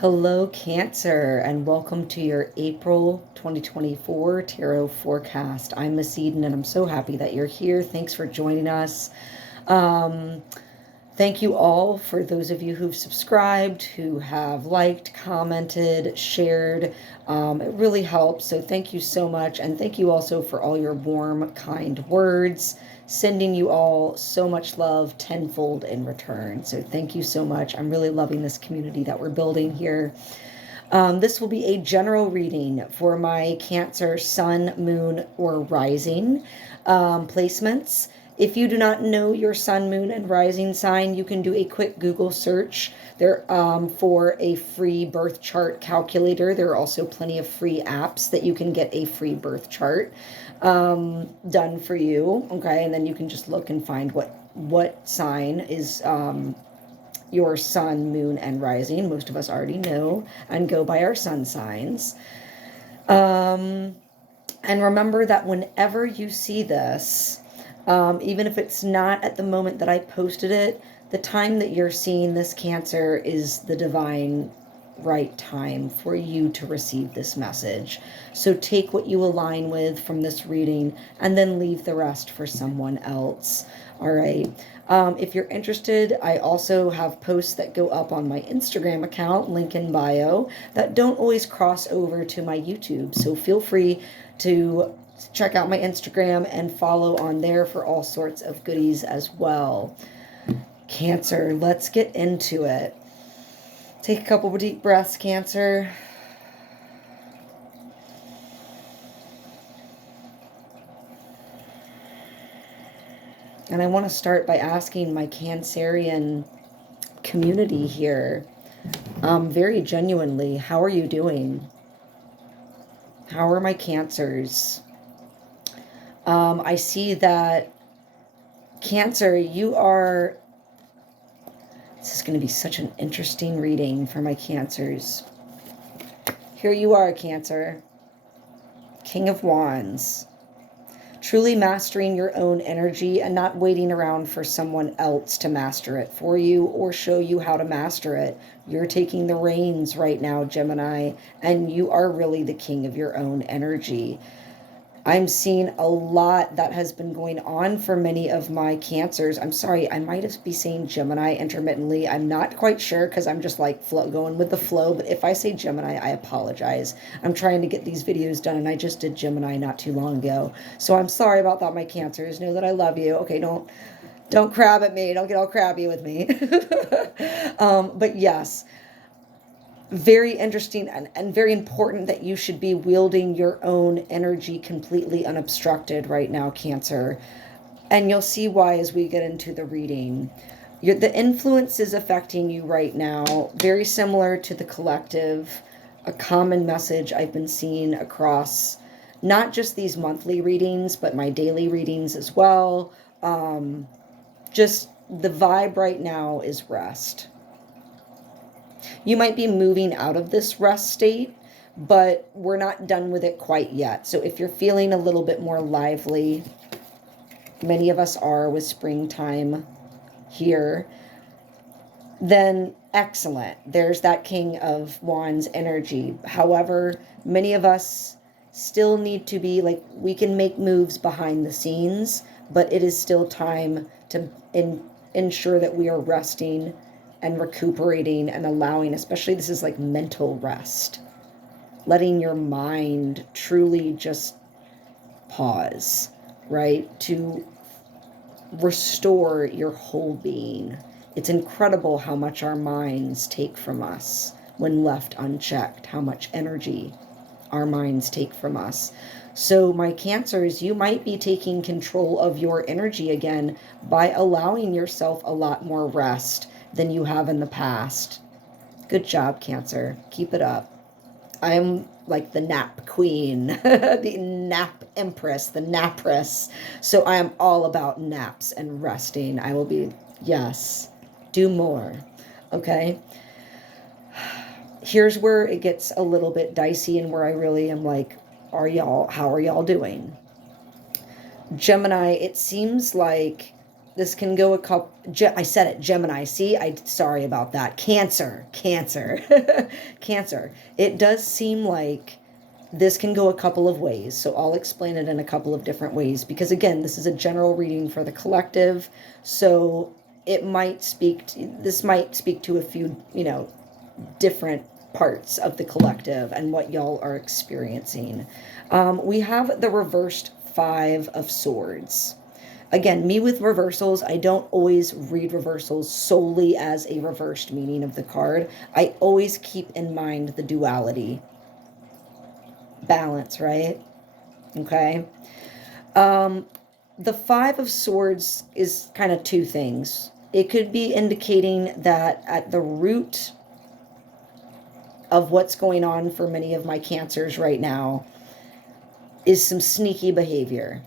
Hello, Cancer, and welcome to your April 2024 Tarot Forecast. I'm Miss Eden, and I'm so happy that you're here. Thanks for joining us. Um, Thank you all for those of you who've subscribed, who have liked, commented, shared. It really helps. So thank you so much. And thank you also for all your warm, kind words. Sending you all so much love tenfold in return. So thank you so much. I'm really loving this community that we're building here. This will be a general reading for my Cancer sun, moon, or rising placements. If you do not know your sun, moon, and rising sign, you can do a quick Google search there for a free birth chart calculator. There are also plenty of free apps that you can get a free birth chart done for you. Okay, and then you can just look and find what sign is your sun, moon, and rising. Most of us already know and go by our sun signs. And remember that whenever you see this, even if it's not at the moment that I posted it, the time that you're seeing this, Cancer, is the divine right time for you to receive this message. So take what you align with from this reading and then leave the rest for someone else. All right. If you're interested, I also have posts that go up on my Instagram account, link in bio, that don't always cross over to my YouTube. So feel free to check out my Instagram and follow on there for all sorts of goodies as well. Cancer, let's get into it. Take a couple of deep breaths, Cancer. And I want to start by asking my Cancerian community here, very genuinely, how are you doing? How are my Cancers? I see that, Cancer, you are... This is going to be such an interesting reading for my Cancers. Here you are, Cancer. King of Wands. Truly mastering your own energy and not waiting around for someone else to master it for you or show you how to master it. You're taking the reins right now, Gemini, and you are really the king of your own energy. I'm seeing a lot that has been going on for many of my Cancers. I'm sorry, I might be saying Gemini intermittently. I'm not quite sure because I'm just like going with the flow. But if I say Gemini, I apologize. I'm trying to get these videos done, and I just did Gemini not too long ago. So I'm sorry about that, my Cancers. Know that I love you. Okay, don't crab at me. Don't get all crabby with me. But yes, very interesting and very important that you should be wielding your own energy completely unobstructed right now, Cancer. And you'll see why as we get into the reading. The influence is affecting you right now, very similar to the collective, a common message I've been seeing across not just these monthly readings, but my daily readings as well. Just the vibe right now is rest. You might be moving out of this rest state, but we're not done with it quite yet. So if you're feeling a little bit more lively, many of us are with springtime here, then excellent. There's that King of Wands energy. However, many of us still need to be like, we can make moves behind the scenes, but it is still time to ensure that we are resting and recuperating and allowing, especially this is like mental rest, letting your mind truly just pause, right? To restore your whole being. It's incredible how much our minds take from us when left unchecked, how much energy our minds take from us. So my Cancers, you might be taking control of your energy again by allowing yourself a lot more rest than you have in the past. Good job, Cancer. Keep it up. I'm like the nap queen, the nap empress, the napress. So I am all about naps and resting. I will be, yes, do more. Okay. Here's where it gets a little bit dicey and where I really am like, how are y'all doing? Gemini, it seems like This can go a couple, I said it, Gemini. See, sorry about that. Cancer. Cancer. It does seem like this can go a couple of ways. So I'll explain it in a couple of different ways, because again, this is a general reading for the collective. So it might this might speak to a few, different parts of the collective and what y'all are experiencing. We have the reversed Five of Swords. Again, me with reversals, I don't always read reversals solely as a reversed meaning of the card. I always keep in mind the duality. Balance, right? Okay. The Five of Swords is kind of two things. It could be indicating that at the root of what's going on for many of my Cancers right now is some sneaky behavior.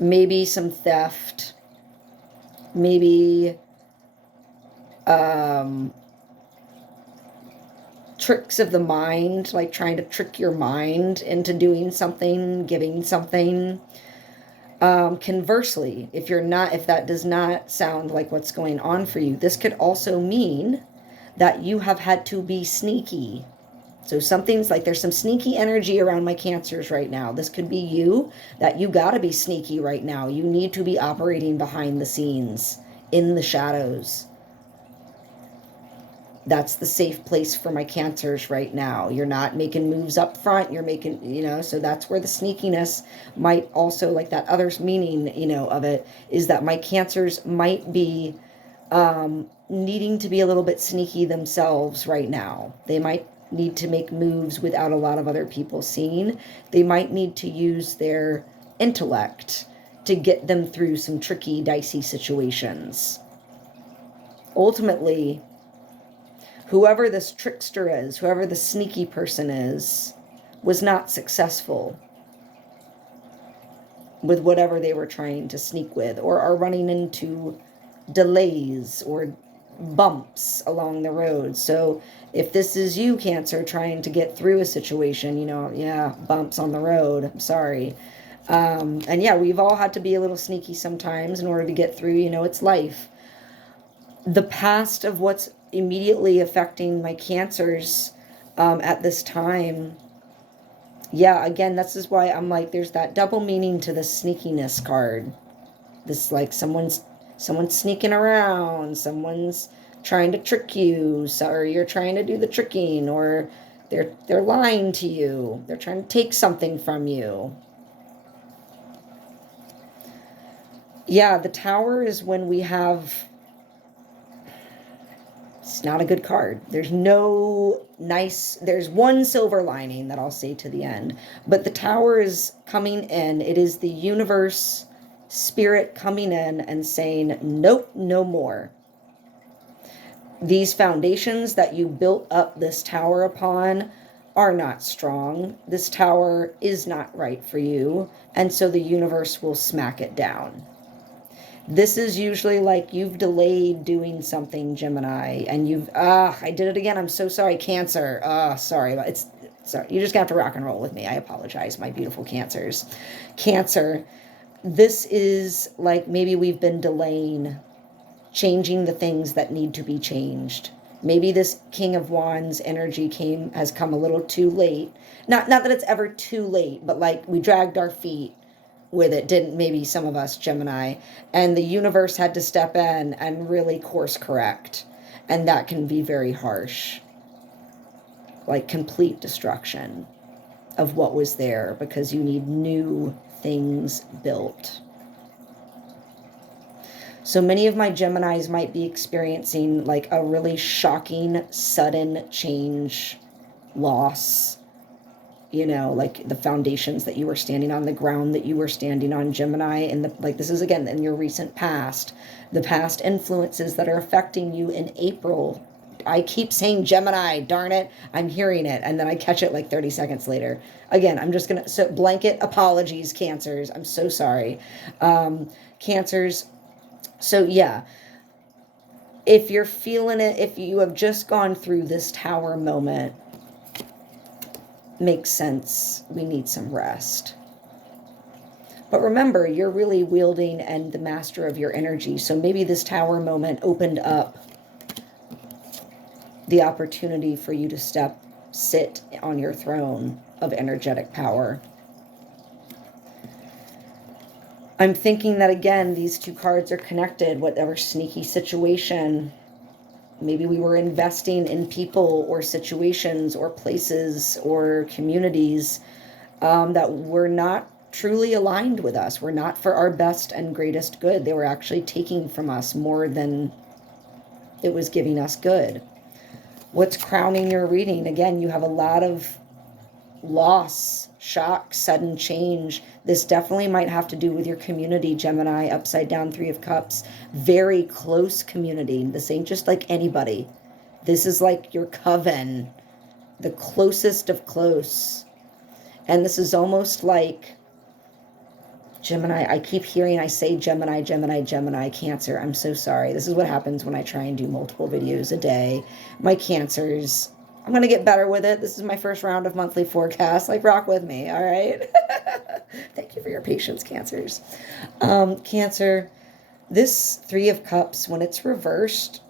Maybe some theft, maybe tricks of the mind, like trying to trick your mind into doing something, giving something. Conversely, if that does not sound like what's going on for you, this could also mean that you have had to be sneaky. So something's like there's some sneaky energy around my Cancers right now. This could be you, that you got to be sneaky right now. You need to be operating behind the scenes, in the shadows. That's the safe place for my Cancers right now. You're not making moves up front. You're making, so that's where the sneakiness might also, like that other meaning, of it, is that my Cancers might be needing to be a little bit sneaky themselves right now. They might need to make moves without a lot of other people seeing. They might need to use their intellect to get them through some tricky, dicey situations. Ultimately, whoever this trickster is, whoever the sneaky person is, was not successful with whatever they were trying to sneak with, or are running into delays or bumps along the road. So if this is you, Cancer, trying to get through a situation, bumps on the road, I'm sorry. And yeah, we've all had to be a little sneaky sometimes in order to get through, it's life. The past of what's immediately affecting my Cancers at this time, again, this is why I'm like, there's that double meaning to the sneakiness card. This, like, someone's sneaking around, someone's trying to trick you, or you're trying to do the tricking, or they're lying to you, they're trying to take something from you. The Tower is when we have, it's not a good card. There's one silver lining that I'll say to the end, but the Tower is coming in. It is the universe, spirit coming in and saying, nope, no more. These foundations that you built up this tower upon are not strong. This tower is not right for you, and so the universe will smack it down. This is usually like you've delayed doing something, Gemini, and I did it again. I'm so sorry, Cancer. Sorry. Sorry. You just have to rock and roll with me. I apologize, my beautiful Cancers. Cancer, this is like maybe we've been delaying changing the things that need to be changed. Maybe this King of Wands energy has come a little too late. Not that it's ever too late, but like we dragged our feet with it, didn't maybe some of us, Gemini, and the universe had to step in and really course correct, and that can be very harsh, like complete destruction of what was there, because you need new things built. So many of my Geminis might be experiencing like a really shocking, sudden change, loss, like the foundations that you were standing on, the ground that you were standing on, Gemini, and this is again in your recent past, the past influences that are affecting you in April. I keep saying Gemini, darn it, I'm hearing it, and then I catch it like 30 seconds later. Again, I'm just so blanket apologies, Cancers. I'm so sorry. Cancers. So if you're feeling it, if you have just gone through this Tower moment, makes sense. We need some rest. But remember, you're really wielding and the master of your energy. So maybe this tower moment opened up the opportunity for you to sit on your throne of energetic power. I'm thinking that, again, these two cards are connected. Whatever sneaky situation, maybe we were investing in people or situations or places or communities that were not truly aligned with us, were not for our best and greatest good. They were actually taking from us more than it was giving us good. What's crowning your reading? Again, you have a lot of loss, shock, sudden change. This definitely might have to do with your community, Gemini, upside down, 3 of Cups. Very close community. This ain't just like anybody. This is like your coven, the closest of close. And this is almost like Gemini. I keep hearing I say Gemini, Gemini, Gemini, Cancer. I'm so sorry. This is what happens when I try and do multiple videos a day. My Cancers, I'm going to get better with it. This is my first round of monthly forecasts. Like, rock with me, all right? Thank you for your patience, Cancers. Cancer, this 3 of Cups, when it's reversed,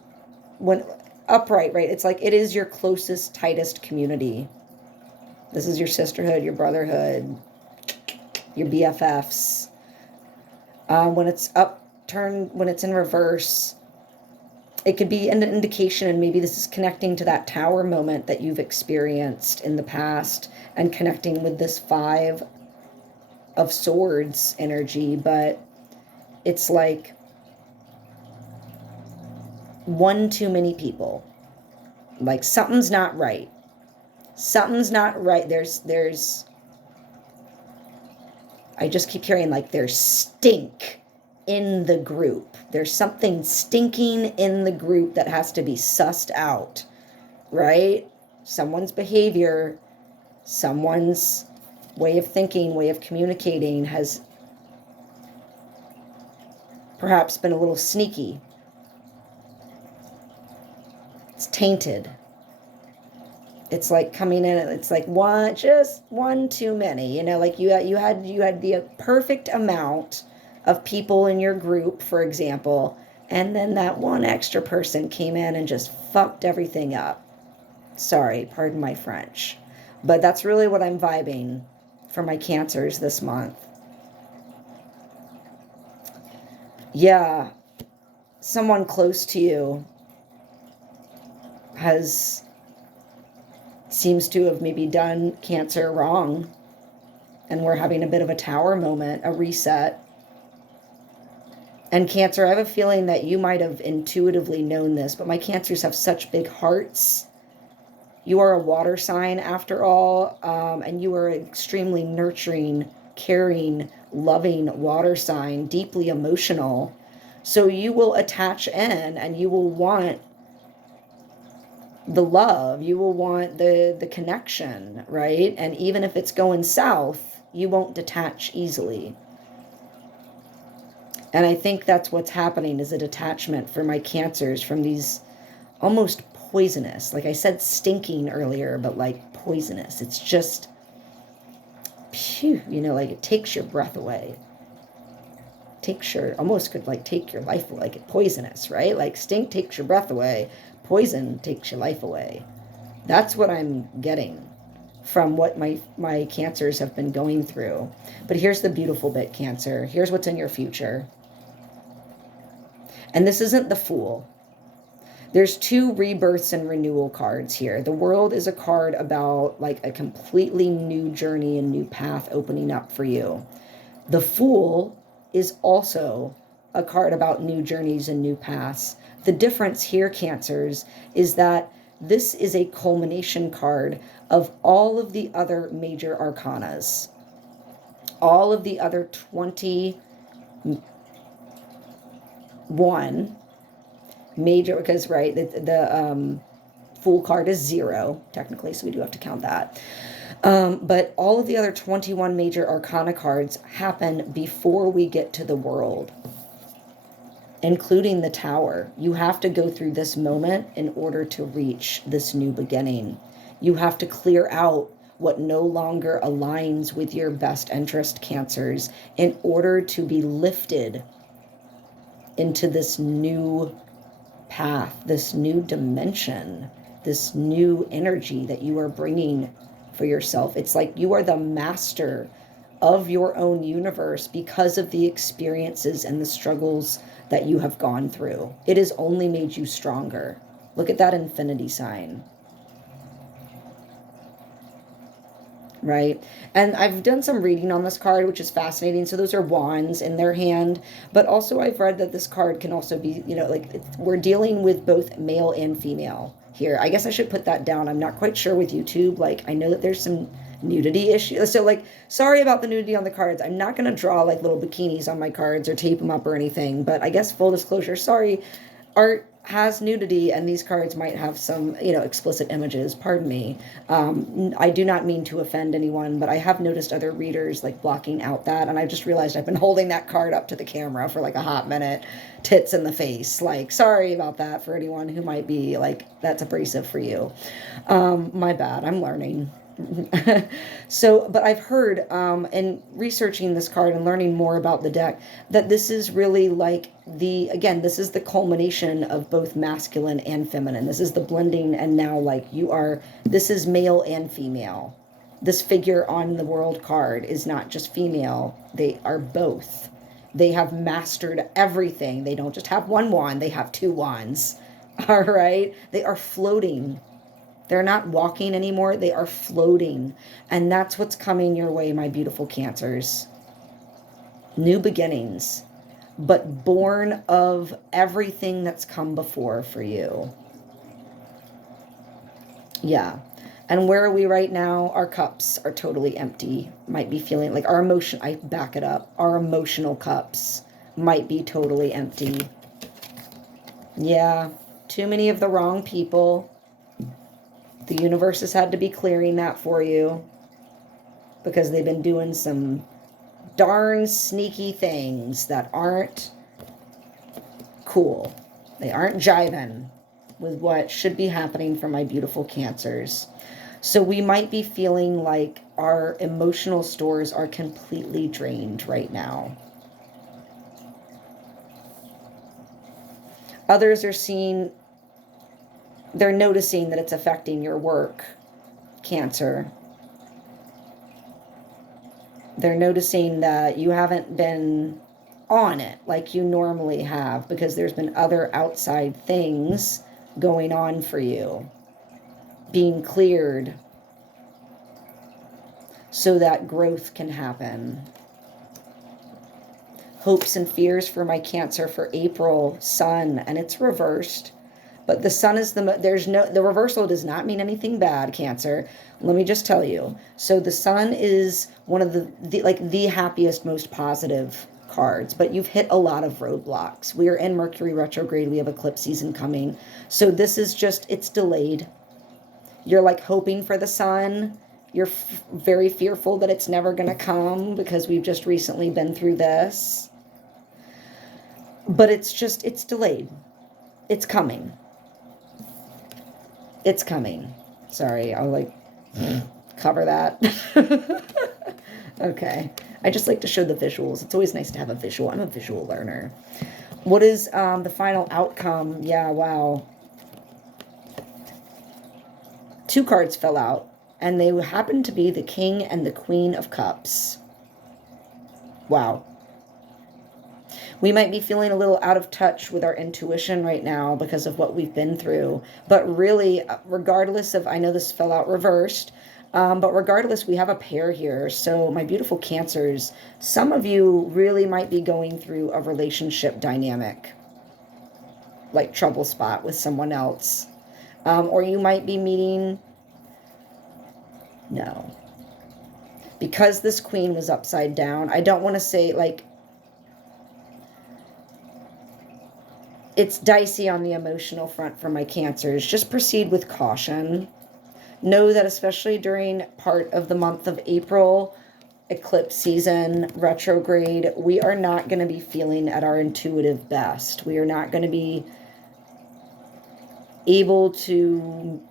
when upright, right, it's like it is your closest, tightest community. This is your sisterhood, your brotherhood, your BFFs. When it's upturned, when it's in reverse, it could be an indication, and maybe this is connecting to that tower moment that you've experienced in the past and connecting with this 5 of Swords energy, but it's like one too many people. Like something's not right. Something's not right. There's I just keep hearing like there's stink in the group. There's something stinking in the group that has to be sussed out, right? Someone's behavior, someone's way of thinking, way of communicating has perhaps been a little sneaky. It's tainted. It's like coming in, it's like just one too many, you know, like you had the perfect amount of people in your group, for example, and then that one extra person came in and just fucked everything up. Sorry, pardon my French. But that's really what I'm vibing for my Cancers this month. Yeah, someone close to you seems to have maybe done Cancer wrong, and we're having a bit of a tower moment, a reset. And Cancer, I have a feeling that you might have intuitively known this, but my Cancers have such big hearts. You are a water sign after all, and you are an extremely nurturing, caring, loving water sign, deeply emotional. So you will attach in and you will want the love, you will want the connection, right? And even if it's going south, you won't detach easily. And I think that's what's happening, is a detachment for my Cancers from these almost poisonous, like I said stinking earlier, but like poisonous. It's just, phew, you know, like it takes your breath away. Almost could like take your life away, like it's poisonous, right? Like stink takes your breath away. Poison takes your life away. That's what I'm getting from what my Cancers have been going through. But here's the beautiful bit, Cancer. Here's what's in your future. And this isn't the Fool. There's 2 rebirths and renewal cards here. The World is a card about like a completely new journey and new path opening up for you. The Fool is also a card about new journeys and new paths. The difference here, Cancers, is that this is a culmination card of all of the other major arcanas. All of the other 21 major, because, right, the Fool card is 0, technically, so we do have to count that. But all of the other 21 major arcana cards happen before we get to the World, including the Tower. You have to go through this moment in order to reach this new beginning. You have to clear out what no longer aligns with your best interest, Cancers, in order to be lifted into this new path, this new dimension, this new energy that you are bringing for yourself. It's like you are the master of your own universe because of the experiences and the struggles that you have gone through. It has only made you stronger. Look at that infinity sign. Right? And I've done some reading on this card, which is fascinating. So those are wands in their hand, but also I've read that this card can also be, you know, like we're dealing with both male and female here. I guess I should put that down. I'm not quite sure with YouTube. Like, I know that there's some nudity issues. So like, sorry about the nudity on the cards. I'm not going to draw like little bikinis on my cards or tape them up or anything, but I guess full disclosure, sorry, art has nudity and these cards might have some, you know, explicit images. Pardon me. I do not mean to offend anyone, but I have noticed other readers like blocking out that, and I just realized I've been holding that card up to the camera for like a hot minute, tits in the face. Like, sorry about that for anyone who might be like, that's abrasive for you. My bad. I'm learning. So, but I've heard, in researching this card and learning more about the deck, that this is really like again, this is the culmination of both masculine and feminine. This is the blending, and now like this is male and female. This figure on the world card is not just female. They are both. They have mastered everything. They don't just have one wand, they have two wands. All right? They are floating. They're not walking anymore. They are floating. And that's what's coming your way, my beautiful Cancers. New beginnings, but born of everything that's come before for you. Yeah. And where are we right now? Our cups are totally empty. Might be feeling like I back it up. Our emotional cups might be totally empty. Yeah. Too many of the wrong people. The universe has had to be clearing that for you because they've been doing some darn sneaky things that aren't cool. They aren't jiving with what should be happening for my beautiful Cancers. So we might be feeling like our emotional stores are completely drained right now. Others are they're noticing that it's affecting your work, Cancer. They're noticing that you haven't been on it like you normally have because there's been other outside things going on for you, being cleared so that growth can happen. Hopes and fears for my Cancer for April, Sun, and it's reversed. But the Sun is the reversal does not mean anything bad, Cancer. Let me just tell you. So the Sun is one of the happiest, most positive cards, but you've hit a lot of roadblocks. We are in Mercury retrograde. We have eclipse season coming. So this is it's delayed. You're like hoping for the Sun. You're very fearful that it's never going to come because we've just recently been through this. But it's delayed. It's coming. It's coming. Sorry, I'll like cover that. Okay. I just like to show the visuals. It's always nice to have a visual. I'm a visual learner. What is the final outcome? Yeah, wow. Two cards fell out, and they happen to be the King and the Queen of Cups. Wow. We might be feeling a little out of touch with our intuition right now because of what we've been through. But really, regardless of, I know this fell out reversed, but regardless, we have a pair here. So my beautiful Cancers, some of you really might be going through a relationship dynamic, like trouble spot with someone else. Or you might be meeting, no. Because this Queen was upside down, I don't want to say like, it's dicey on the emotional front for my Cancers. Just proceed with caution. Know that especially during part of the month of April, eclipse season, retrograde, we are not going to be feeling at our intuitive best. We are not going to be able to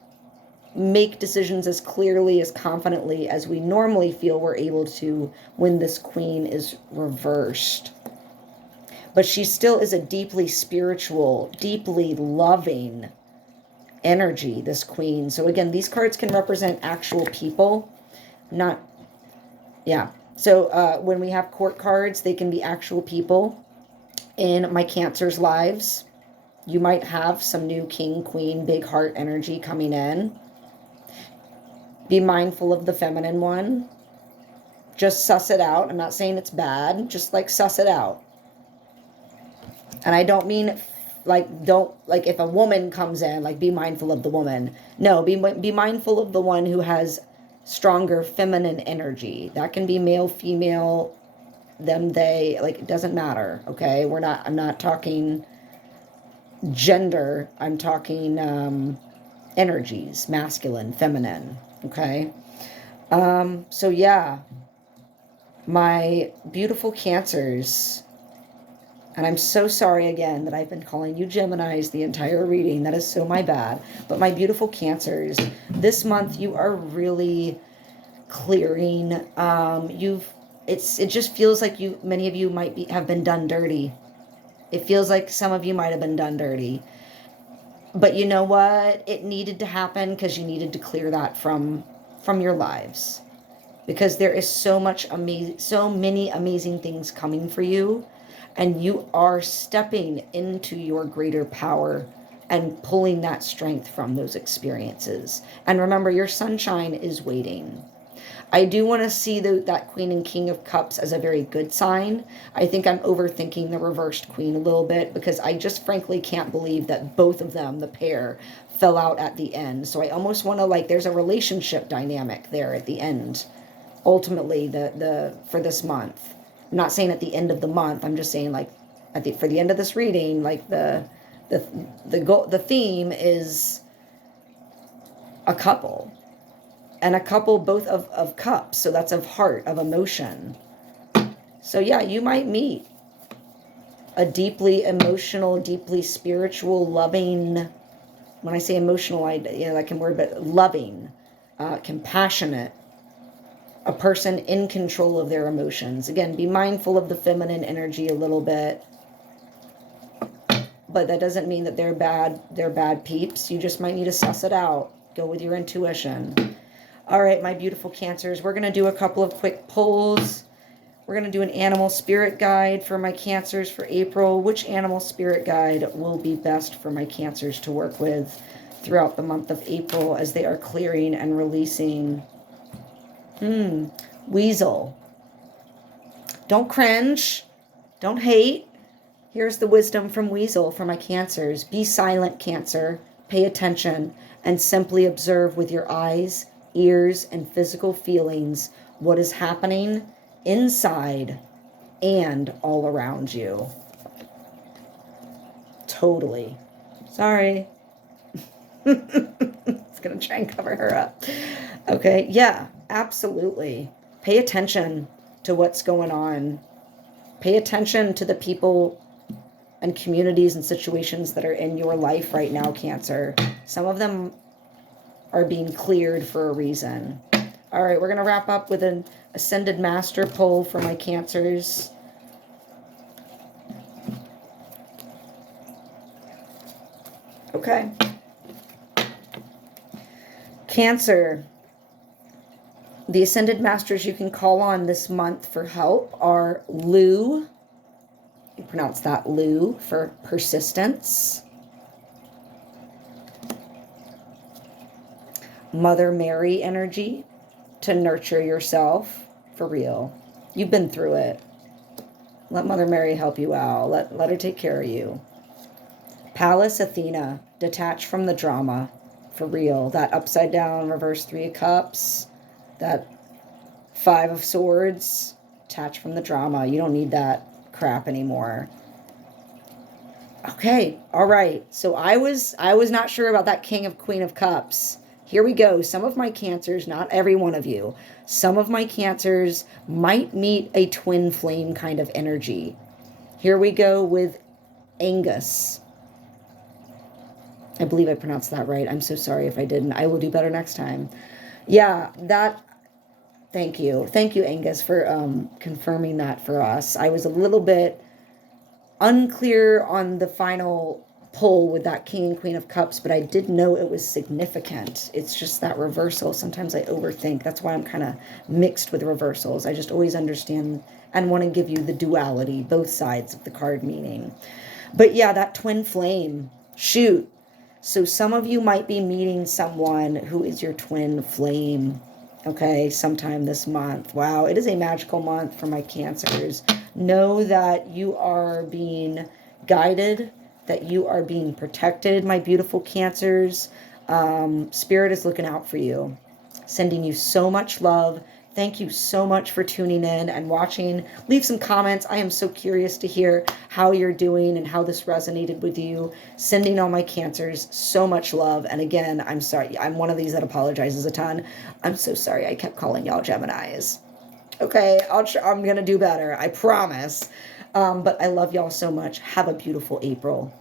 make decisions as clearly, as confidently as we normally feel we're able to when this queen is reversed. But she still is a deeply spiritual, deeply loving energy, this queen. So again, these cards can represent actual people, not, yeah. So when we have court cards, they can be actual people in my Cancer's lives. You might have some new king, queen, big heart energy coming in. Be mindful of the feminine one. Just suss it out. I'm not saying it's bad. Just like suss it out. And I don't mean like if a woman comes in, like be mindful of the woman. No, be mindful of the one who has stronger feminine energy. That can be male, female, them, they, like it doesn't matter. Okay. I'm not talking gender. I'm talking energies, masculine, feminine. Okay. So yeah, my beautiful Cancers, and I'm so sorry again that I've been calling you Geminis the entire reading. That is so my bad. But my beautiful Cancers, this month you are really clearing. It just feels like many of you have been done dirty. It feels like some of you might have been done dirty. But you know what? It needed to happen because you needed to clear that from your lives. Because there is so many amazing things coming for you. And you are stepping into your greater power and pulling that strength from those experiences. And remember, your sunshine is waiting. I do want to see that Queen and King of Cups as a very good sign. I think I'm overthinking the reversed Queen a little bit because I just frankly can't believe that both of them, the pair, fell out at the end. So I almost want to, there's a relationship dynamic there at the end. Ultimately, for this month. I'm not saying at the end of the month. I'm just saying for the end of this reading, the theme is a couple. And a couple both of cups. So that's of heart, of emotion. So yeah, you might meet a deeply emotional, deeply spiritual, loving, when I say emotional, that can word, but loving, compassionate, a person in control of their emotions. Again, be mindful of the feminine energy a little bit. But that doesn't mean that they're bad peeps. You just might need to suss it out. Go with your intuition. All right, my beautiful Cancers. We're going to do a couple of quick pulls. We're going to do an animal spirit guide for my Cancers for April. Which animal spirit guide will be best for my Cancers to work with throughout the month of April as they are clearing and releasing? Weasel. Don't cringe. Don't hate. Here's the wisdom from Weasel for my Cancers. Be silent, Cancer. Pay attention and simply observe with your eyes, ears, and physical feelings what is happening inside and all around you. Totally. Sorry. It's going to try and cover her up. Okay, yeah, absolutely. Pay attention to what's going on. Pay attention to the people and communities and situations that are in your life right now, Cancer. Some of them are being cleared for a reason. All right, we're going to wrap up with an Ascended Master pull for my Cancers. Okay. Cancer. The Ascended Masters you can call on this month for help are Lu. You pronounce that Lu for persistence. Mother Mary energy to nurture yourself for real. You've been through it. Let Mother Mary help you out. Let her take care of you. Pallas Athena, detach from the drama for real. That upside down reverse 3 of Cups, that 5 of Swords, detach from the drama. You don't need that crap anymore. Okay, all right. So I was not sure about that King of Queen of Cups. Here we go. Some of my Cancers, not every one of you, some of my Cancers might meet a twin flame kind of energy. Here we go with Angus. I believe I pronounced that right. I'm so sorry if I didn't. I will do better next time. Yeah, that, thank you. Thank you, Angus, for confirming that for us. I was a little bit unclear on the final pull with that King and Queen of Cups, but I did know it was significant. It's just that reversal. Sometimes I overthink. That's why I'm kind of mixed with reversals. I just always understand and want to give you the duality, both sides of the card meaning. But yeah, that twin flame. Shoot. So some of you might be meeting someone who is your twin flame, okay, sometime this month. Wow, it is a magical month for my Cancers. Know that you are being guided, that you are being protected, my beautiful Cancers. Spirit is looking out for you, sending you so much love. Thank you so much for tuning in and watching. Leave some comments. I am so curious to hear how you're doing and how this resonated with you. Sending all my Cancers so much love. And again, I'm sorry. I'm one of these that apologizes a ton. I'm so sorry I kept calling y'all Geminis. Okay, I'm going to do better. I promise. But I love y'all so much. Have a beautiful April.